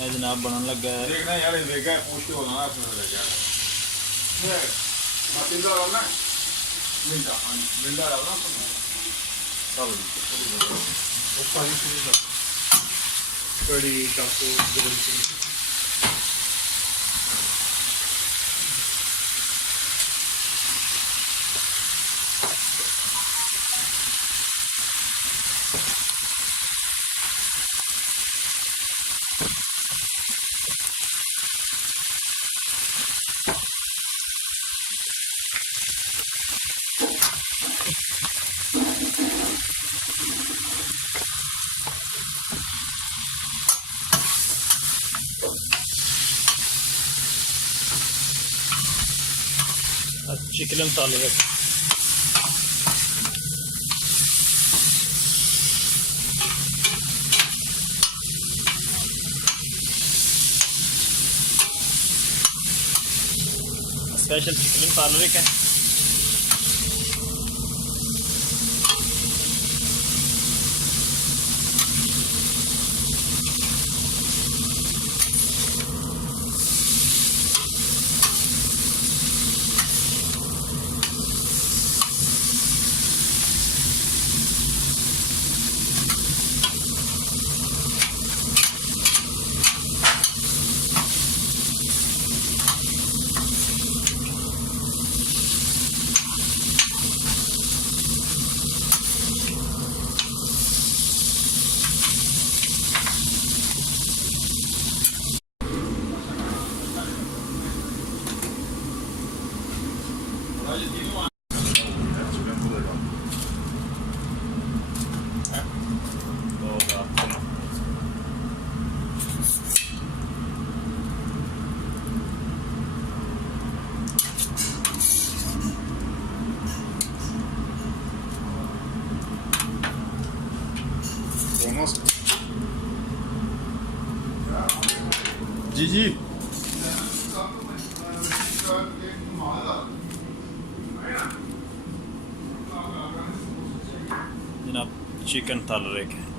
जनाब बनने लगा है। देखना यार देखा पूछ के होना आपने लग गया ये मतिंदा वाला मिंटा मिंटा वाला चलो वो पानी से कड़ी चाकू ग्रिल चिकन मसाले का स्पेशल चिकन मसाले का जी जी जनाब चिकन तल रहे हैं।